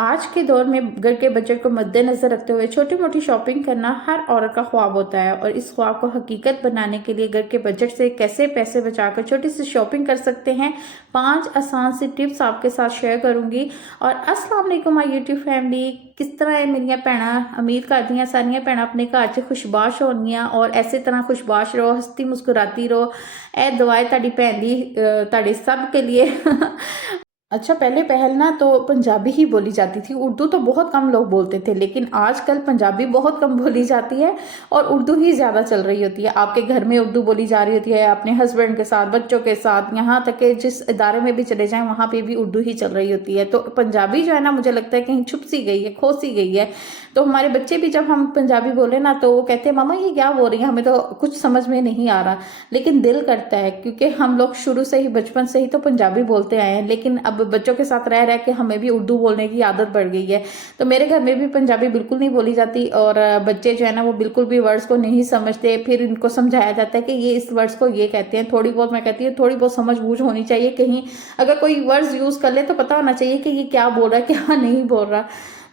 आज के दौर में घर के बजट को मद्देनजर रखते हुए छोटी मोटी शॉपिंग करना हर औरत का ख्वाब होता है और इस ख्वाब को हकीकत बनाने के लिए घर के बजट से कैसे पैसे बचाकर छोटी सी शॉपिंग कर सकते हैं, 5 आसान सी टिप्स आपके साथ शेयर करूंगी। और अस्सलाम वालेकुम माय यूट्यूब फैमिली, किस तरह है मेरिया भैणा। उम्मीद करती हैं सारिया भैणा अपने घर च खुशबाश होनियां और इसे तरह खुशबाश रहो, हंसती मुस्कुराती रहो। ए दुआ है ताड़ी भैन दी ताड़े सब के लिए। अच्छा, पहले पहल ना तो पंजाबी ही बोली जाती थी, उर्दू तो बहुत कम लोग बोलते थे, लेकिन आजकल पंजाबी बहुत कम बोली जाती है और उर्दू ही ज़्यादा चल रही होती है। आपके घर में उर्दू बोली जा रही होती है, अपने हस्बैंड के साथ, बच्चों के साथ, यहाँ तक कि जिस इदारे में भी चले जाएं वहाँ पे भी उर्दू ही चल रही होती है। तो पंजाबी जो है ना, मुझे लगता है कहीं छुप सी गई है, खो सी गई है। तो हमारे बच्चे भी जब हम पंजाबी बोले ना तो वो कहते हैं मामा ये क्या बोल रही है, हमें तो कुछ समझ में नहीं आ रहा। लेकिन दिल करता है, क्योंकि हम लोग शुरू से ही बचपन से ही तो पंजाबी बोलते आए हैं, लेकिन अब बच्चों के साथ रह रह के हमें भी उर्दू बोलने की आदत पड़ गई है। तो मेरे घर में भी पंजाबी बिल्कुल नहीं बोली जाती और बच्चे जो है ना वो बिल्कुल भी वर्ड्स को नहीं समझते। फिर इनको समझाया जाता है कि ये इस वर्ड्स को ये कहते हैं। थोड़ी बहुत, मैं कहती हूँ थोड़ी बहुत समझ बूझ होनी चाहिए, कहीं अगर कोई वर्ड्स यूज कर ले तो पता होना चाहिए कि ये क्या बोल रहा है क्या नहीं बोल रहा।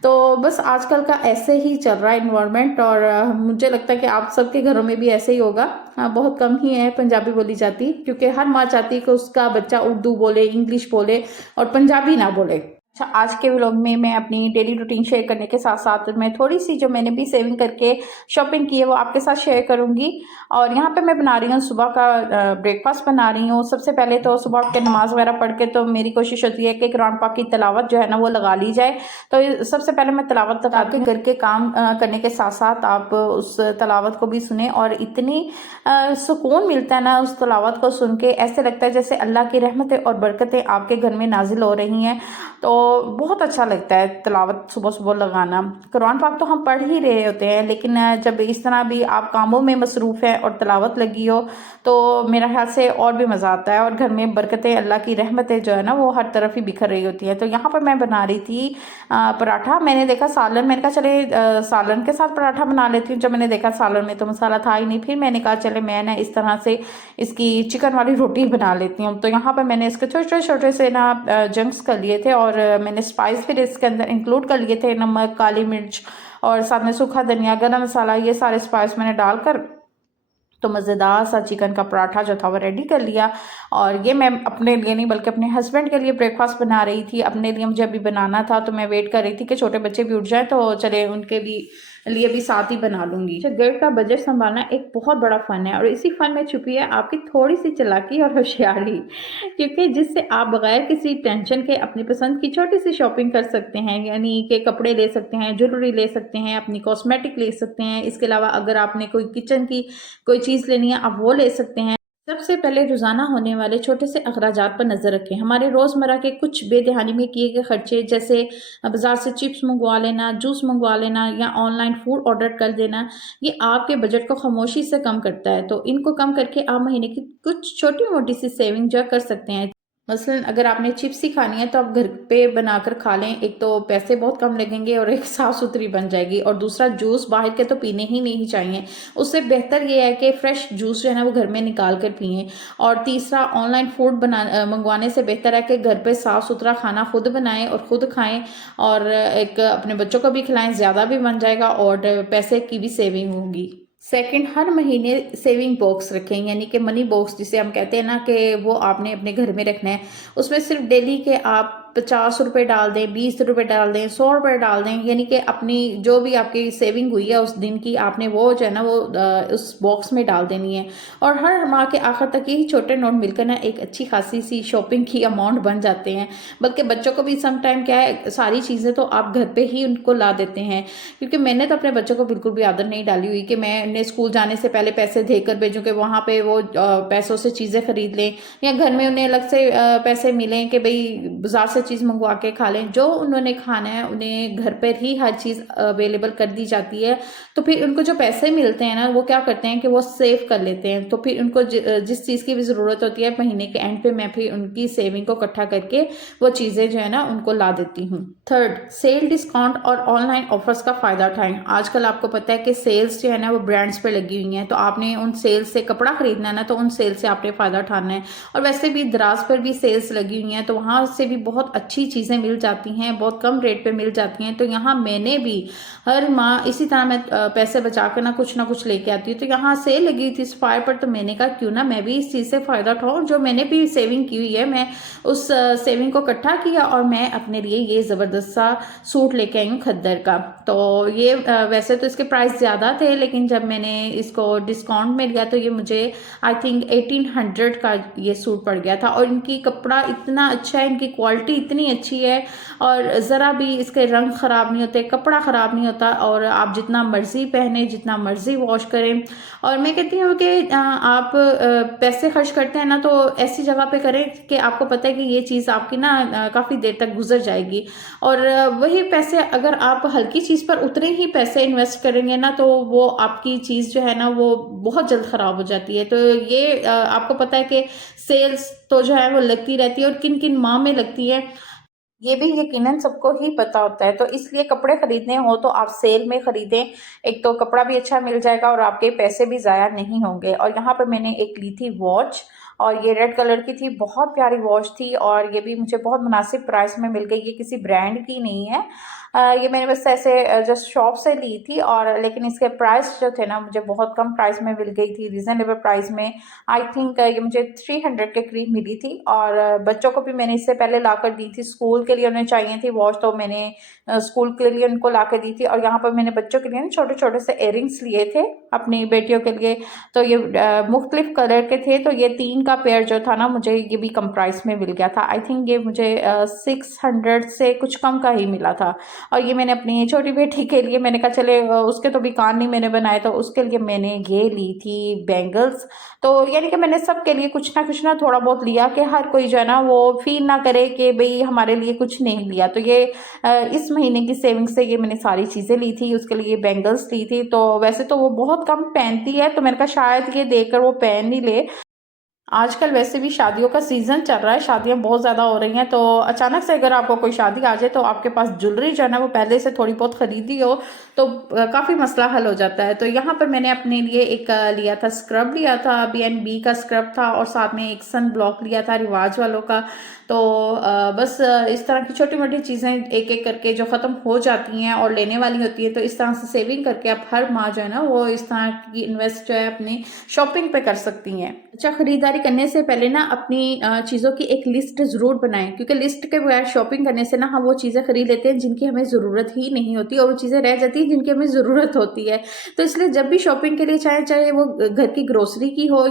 तो बस आजकल का ऐसे ही चल रहा है इन्वायरमेंट और मुझे लगता है कि आप सबके घरों में भी ऐसे ही होगा। हाँ, बहुत कम ही है पंजाबी बोली जाती, क्योंकि हर माँ चाहती है कि उसका बच्चा उर्दू बोले, इंग्लिश बोले और पंजाबी ना बोले। अच्छा, आज के व्लॉग में मैं अपनी डेली रूटीन शेयर करने के साथ साथ मैं थोड़ी सी जो मैंने भी सेविंग करके शॉपिंग की है वो आपके साथ शेयर करूंगी। और यहाँ पे मैं बना रही हूँ सुबह का ब्रेकफास्ट बना रही हूँ। सबसे पहले तो सुबह उठ के नमाज वगैरह पढ़ के तो मेरी कोशिश होती है कि कुरान पाक की तिलावत जो है ना वो लगा ली जाए। तो सबसे पहले मैं तिलावत लगाती हूँ। घर के काम करने के साथ साथ आप उस तिलावत को भी सुने और इतनी सुकून मिलता है ना उस तिलावत को सुन के, ऐसे लगता है जैसे अल्लाह की रहमतें और बरकतें आपके घर में नाजिल हो रही हैं। तो बहुत अच्छा लगता है तिलावत सुबह सुबह लगाना। कुरान पाक तो हम पढ़ ही रहे होते हैं, लेकिन जब इस तरह भी आप कामों में मसरूफ़ है और तिलावत लगी हो तो मेरा ख्याल से और भी मज़ा आता है और घर में बरकतें, अल्लाह की रहमतें जो है ना वो हर तरफ ही बिखर रही होती है। तो यहाँ पर मैं बना रही थी पराठा। मैंने देखा सालन, मैंने कहा चले सालन के साथ पराठा बना लेती हूँ। जब मैंने देखा सालन में तो मसाला था ही नहीं, फिर मैंने कहा चले मैं ना इस तरह से इसकी चिकन वाली रोटी बना लेती हूँ। तो यहाँ पर मैंने इसके छोटे छोटे से ना जंक्स कर लिए थे और मैंने स्पाइस फिर इसके अंदर इंक्लूड कर लिए थे, नमक, काली मिर्च और साथ में सूखा धनिया, गरम मसाला, ये सारे स्पाइस मैंने डालकर तो मज़ेदार सा चिकन का पराठा जो था वो रेडी कर लिया। और ये मैं अपने लिए नहीं बल्कि अपने हस्बैंड के लिए ब्रेकफास्ट बना रही थी। अपने लिए मुझे अभी बनाना था तो मैं वेट कर रही थी कि छोटे बच्चे भी उठ जाए तो चले उनके भी लिए भी साथ ही बना लूँगी। तो घर का बजट संभालना एक बहुत बड़ा फ़न है और इसी फ़न में छुपी है आपकी थोड़ी सी चालाकी और होशियारी, क्योंकि जिससे आप बगैर किसी टेंशन के अपनी पसंद की छोटी सी शॉपिंग कर सकते हैं। यानी कि कपड़े ले सकते हैं, ज्वेलरी ले सकते हैं, अपनी कॉस्मेटिक ले सकते हैं। इसके अलावा अगर आपने कोई किचन की कोई चीज़ लेनी है आप वो ले सकते हैं। सबसे पहले रोज़ाना होने वाले छोटे से अखराजात पर नज़र रखें। हमारे रोज़मर्रा के कुछ बेदहानी में किए गए खर्चे, जैसे बाज़ार से चिप्स मंगवा लेना, जूस मंगवा लेना या ऑनलाइन फूड ऑर्डर कर देना, ये आपके बजट को खामोशी से कम करता है। तो इनको कम करके आप महीने की कुछ छोटी मोटी सी सेविंग जो कर सकते हैं। मसलन अगर आपने चिप्स ही खानी है तो आप घर पे बनाकर खा लें। एक तो पैसे बहुत कम लगेंगे और एक साफ़ सुथरी बन जाएगी, और दूसरा जूस बाहर के तो पीने ही नहीं चाहिए। उससे बेहतर ये है कि फ़्रेश जूस जो है ना वो घर में निकाल कर पिएँ। और तीसरा, ऑनलाइन फूड मंगवाने से बेहतर है कि घर पे साफ़ सुथरा खाना खुद बनाएं और खुद खाएं और एक अपने बच्चों को भी खिलाएं, ज़्यादा भी बन जाएगा और पैसे की भी सेविंग होगी। सेकंड, हर महीने सेविंग बॉक्स रखें, यानी कि मनी बॉक्स जिसे हम कहते हैं ना, कि वो आपने अपने घर में रखना है। उसमें सिर्फ डेली के आप 50 रुपये डाल दें, 20 रुपये डाल दें, 100 रुपये डाल दें, यानी कि अपनी जो भी आपकी सेविंग हुई है उस दिन की आपने वो जो है ना वो उस बॉक्स में डाल देनी है। और हर माह के आखिर तक यही छोटे नोट मिलकर ना एक अच्छी खासी सी शॉपिंग की अमाउंट बन जाते हैं। बल्कि बच्चों को भी सम टाइम क्या है, सारी चीज़ें तो आप घर पे ही उनको ला देते हैं, क्योंकि मैंने तो अपने बच्चों को बिल्कुल भी आदत नहीं डाली हुई कि मैं उन्हें स्कूल जाने से पहले पैसे देकर भेजूँ कि वहाँ पे वो पैसों से चीज़ें खरीद लें, या घर में उन्हें अलग से पैसे मिलें कि भाई बाजार से चीज़ मंगवा के खा लें। जो उन्होंने खाना है उन्हें घर पर ही हर चीज़ अवेलेबल कर दी जाती है। तो फिर उनको जो पैसे मिलते हैं ना वो क्या करते हैं कि वो सेव कर लेते हैं। तो फिर उनको जिस चीज़ की भी ज़रूरत होती है महीने के एंड पे मैं फिर उनकी सेविंग को इकट्ठा करके वो चीज़ें जो है ना उनको ला देती हूँ। थर्ड, सेल डिस्काउंट और ऑनलाइन ऑफर्स का फ़ायदा उठाएं। आजकल आपको पता है कि सेल्स जो है ना वो ब्रांड्स पे लगी हुई हैं, तो आपने उन सेल्स से कपड़ा खरीदना है ना तो उन सेल्स से आपने फ़ायदा उठाना है। और वैसे भी दराज पर भी सेल्स लगी हुई हैं तो वहाँ से भी बहुत बहुत अच्छी चीज़ें मिल जाती हैं, बहुत कम रेट पे मिल जाती हैं। तो यहाँ मैंने भी हर माह इसी तरह मैं पैसे बचा कर ना कुछ लेके आती हूँ। तो यहाँ सेल लगी थी सफायर पर, तो मैंने कहा क्यों ना मैं भी इस चीज़ से फ़ायदा उठाऊँ। जो मैंने भी सेविंग की हुई है, मैं उस सेविंग को इकट्ठा किया और मैं अपने लिए ये ज़बरदस्त सा सूट लेके आई हूँ खद्दर का। तो ये वैसे तो इसके प्राइस ज़्यादा थे, लेकिन जब मैंने इसको डिस्काउंट में लिया तो ये मुझे आई थिंक 1800 का ये सूट पड़ गया था। और इनकी कपड़ा इतना अच्छा है, इनकी क्वालिटी इतनी अच्छी है और ज़रा भी इसके रंग ख़राब नहीं होते, कपड़ा ख़राब नहीं होता, और आप जितना मर्ज़ी पहने, जितना मर्ज़ी वॉश करें। और मैं कहती हूँ कि आप पैसे खर्च करते हैं ना, तो ऐसी जगह पे करें कि आपको पता है कि ये चीज़ आपकी ना काफ़ी देर तक गुजर जाएगी। और वही पैसे अगर आप हल्की चीज़ पर उतने ही पैसे इन्वेस्ट करेंगे ना, तो वो आपकी चीज़ जो है ना वो बहुत जल्द ख़राब हो जाती है। तो ये आपको पता है कि सेल्स तो जो है वो लगती रहती है और किन किन माह में लगती है, ये भी यकीनन सबको ही पता होता है। तो इसलिए कपड़े खरीदने हो तो आप सेल में खरीदें, एक तो कपड़ा भी अच्छा मिल जाएगा और आपके पैसे भी ज़ाया नहीं होंगे। और यहाँ पर मैंने एक ली थी वॉच, और ये रेड कलर की थी, बहुत प्यारी वॉच थी और ये भी मुझे बहुत मुनासिब प्राइस में मिल गई। ये किसी ब्रांड की नहीं है, ये मैंने बस ऐसे जस्ट शॉप से ली थी, और लेकिन इसके प्राइस जो थे ना मुझे बहुत कम प्राइस में मिल गई थी, रीज़नेबल प्राइस में। आई थिंक ये मुझे 300 के करीब मिली थी। और बच्चों को भी मैंने इससे पहले ला कर दी थी, स्कूल के लिए उन्हें चाहिए थी वॉच, तो मैंने स्कूल के लिए उनको ला कर दी थी। और यहाँ पर मैंने बच्चों के लिए ना छोटे छोटे से इयरिंग्स लिए थे अपनी बेटियों के लिए, तो ये मुख्तलिफ कलर के थे। तो ये 3 का पेयर जो था ना मुझे ये भी कम प्राइस में मिल गया था। आई थिंक ये मुझे 600 से कुछ कम का ही मिला था। और ये मैंने अपनी छोटी बेटी के लिए, मैंने कहा चले उसके तो भी कान नहीं मैंने बनाए, तो उसके लिए मैंने ये ली थी बैंगल्स। तो यानी कि मैंने सबके लिए कुछ ना थोड़ा बहुत लिया, कि हर कोई जो है ना वो फील ना करे कि भाई हमारे लिए कुछ नहीं लिया। तो ये इस महीने की सेविंग से ये मैंने सारी चीज़ें ली थी, उसके लिए बैंगल्स ली थी। तो वैसे तो वो बहुत कम पहनती है, तो मैंने कहा शायद ये देखकर वो पहन ही ले। आजकल वैसे भी शादियों का सीज़न चल रहा है, शादियां बहुत ज़्यादा हो रही हैं, तो अचानक से अगर आपको कोई शादी आ जाए तो आपके पास ज्वेलरी जो है ना वो पहले से थोड़ी बहुत ख़रीदी हो तो काफ़ी मसला हल हो जाता है। तो यहाँ पर मैंने अपने लिए एक लिया था स्क्रब, लिया था B&B का स्क्रब था, और साथ में एक सन ब्लॉक लिया था रिवाज वालों का। तो बस इस तरह की छोटी मोटी चीज़ें एक एक करके जो ख़त्म हो जाती हैं और लेने वाली होती है, तो इस तरह से सेविंग करके आप हर माह जो है ना वो इस तरह की इन्वेस्ट जो है अपनी शॉपिंग पे कर सकती हैं। अच्छा, खरीदारी करने से पहले ना अपनी चीज़ों की एक लिस्ट ज़रूर बनाएं, क्योंकि लिस्ट के बगैर शॉपिंग करने से ना हम वो चीज़ें खरीद लेते हैं जिनकी हमें ज़रूरत ही नहीं होती, और वो चीज़ें रह जाती हैं जिनकी हमें ज़रूरत होती है। तो इसलिए जब भी शॉपिंग के लिए चाहे वो घर की ग्रोसरी की हो,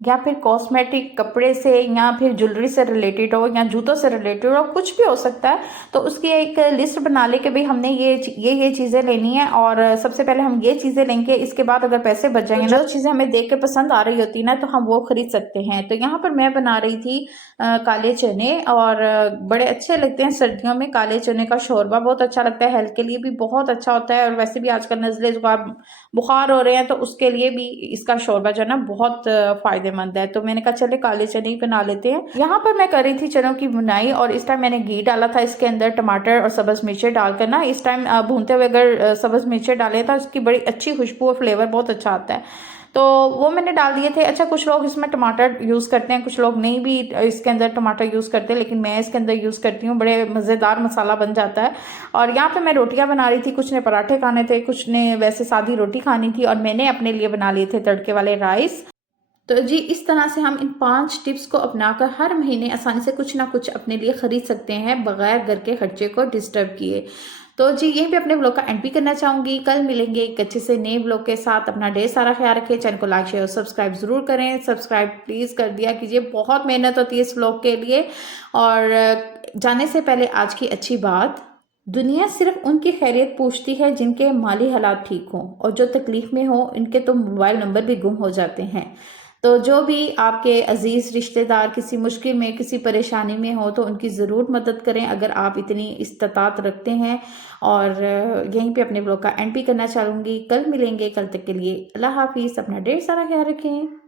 या फिर कॉस्मेटिक, कपड़े से, या फिर ज्वेलरी से रिलेटेड हो, या जूतों से रिलेटेड हो, कुछ भी हो सकता है, तो उसकी एक लिस्ट बना ले कि भाई हमने ये चीज़ें लेनी है, और सबसे पहले हम ये चीज़ें लेंगे, इसके बाद अगर पैसे बच जाएंगे ना, जो चीज़ें हमें देख के पसंद आ रही होती है ना, तो हम वो खरीद सकते हैं। तो यहाँ पर मैं बना रही थी काले चने, और बड़े अच्छे लगते हैं सर्दियों में। काले चने का शोरबा बहुत अच्छा लगता है, हेल्थ के लिए भी बहुत अच्छा होता है, और वैसे भी आजकल नज़ले ज़ुकाम बुखार हो रहे हैं, तो उसके लिए भी इसका शोरबा जो है ना बहुत फायदेमंद है। तो मैंने कहा चले काले चने ही बना लेते हैं। यहाँ पर मैं कर रही थी चनों की बुनाई, और इस टाइम मैंने घी डाला था इसके अंदर, टमाटर और सब्ज़ मिर्चें डालकर ना, इस टाइम भूनते हुए अगर सब्ज़ मिर्चें डाले तो उसकी बड़ी अच्छी खुशबू और फ्लेवर बहुत अच्छा आता है। तो वो मैंने डाल दिए थे। अच्छा, कुछ लोग इसमें टमाटर यूज़ करते हैं, कुछ लोग नहीं भी इसके अंदर टमाटर यूज़ करते, लेकिन मैं इसके अंदर यूज़ करती हूँ, बड़े मज़ेदार मसाला बन जाता है। और यहाँ पे मैं रोटियाँ बना रही थी, कुछ ने पराठे खाने थे, कुछ ने वैसे सादी रोटी खानी थी, और मैंने अपने लिए बना लिए थे तड़के वाले राइस। तो जी, इस तरह से हम इन 5 टिप्स को अपनाकर हर महीने आसानी से कुछ ना कुछ अपने लिए खरीद सकते हैं, बगैर घर के खर्चे को डिस्टर्ब किए। तो जी, यहीं पे अपने व्लॉग का एंड भी करना चाहूँगी। कल मिलेंगे एक अच्छे से नए व्लॉग के साथ। अपना ढेर सारा ख्याल रखें। चैनल को लाइक शेयर और सब्सक्राइब ज़रूर करें। सब्सक्राइब प्लीज़ कर दिया कीजिए, बहुत मेहनत होती है इस व्लॉग के लिए। और जाने से पहले आज की अच्छी बात, दुनिया सिर्फ उनकी खैरियत पूछती है जिनके माली हालात ठीक हों, और जो तकलीफ़ में हो इनके तो मोबाइल नंबर भी गुम हो जाते हैं। तो जो भी आपके अजीज़ रिश्तेदार किसी मुश्किल में, किसी परेशानी में हो, तो उनकी ज़रूर मदद करें अगर आप इतनी इस्तात रखते हैं। और यहीं पे अपने ब्लॉग का एंड भी करना चाहूँगी। कल मिलेंगे, कल तक के लिए अल्लाह हाफिज़। अपना ढेर सारा ख्याल रखें।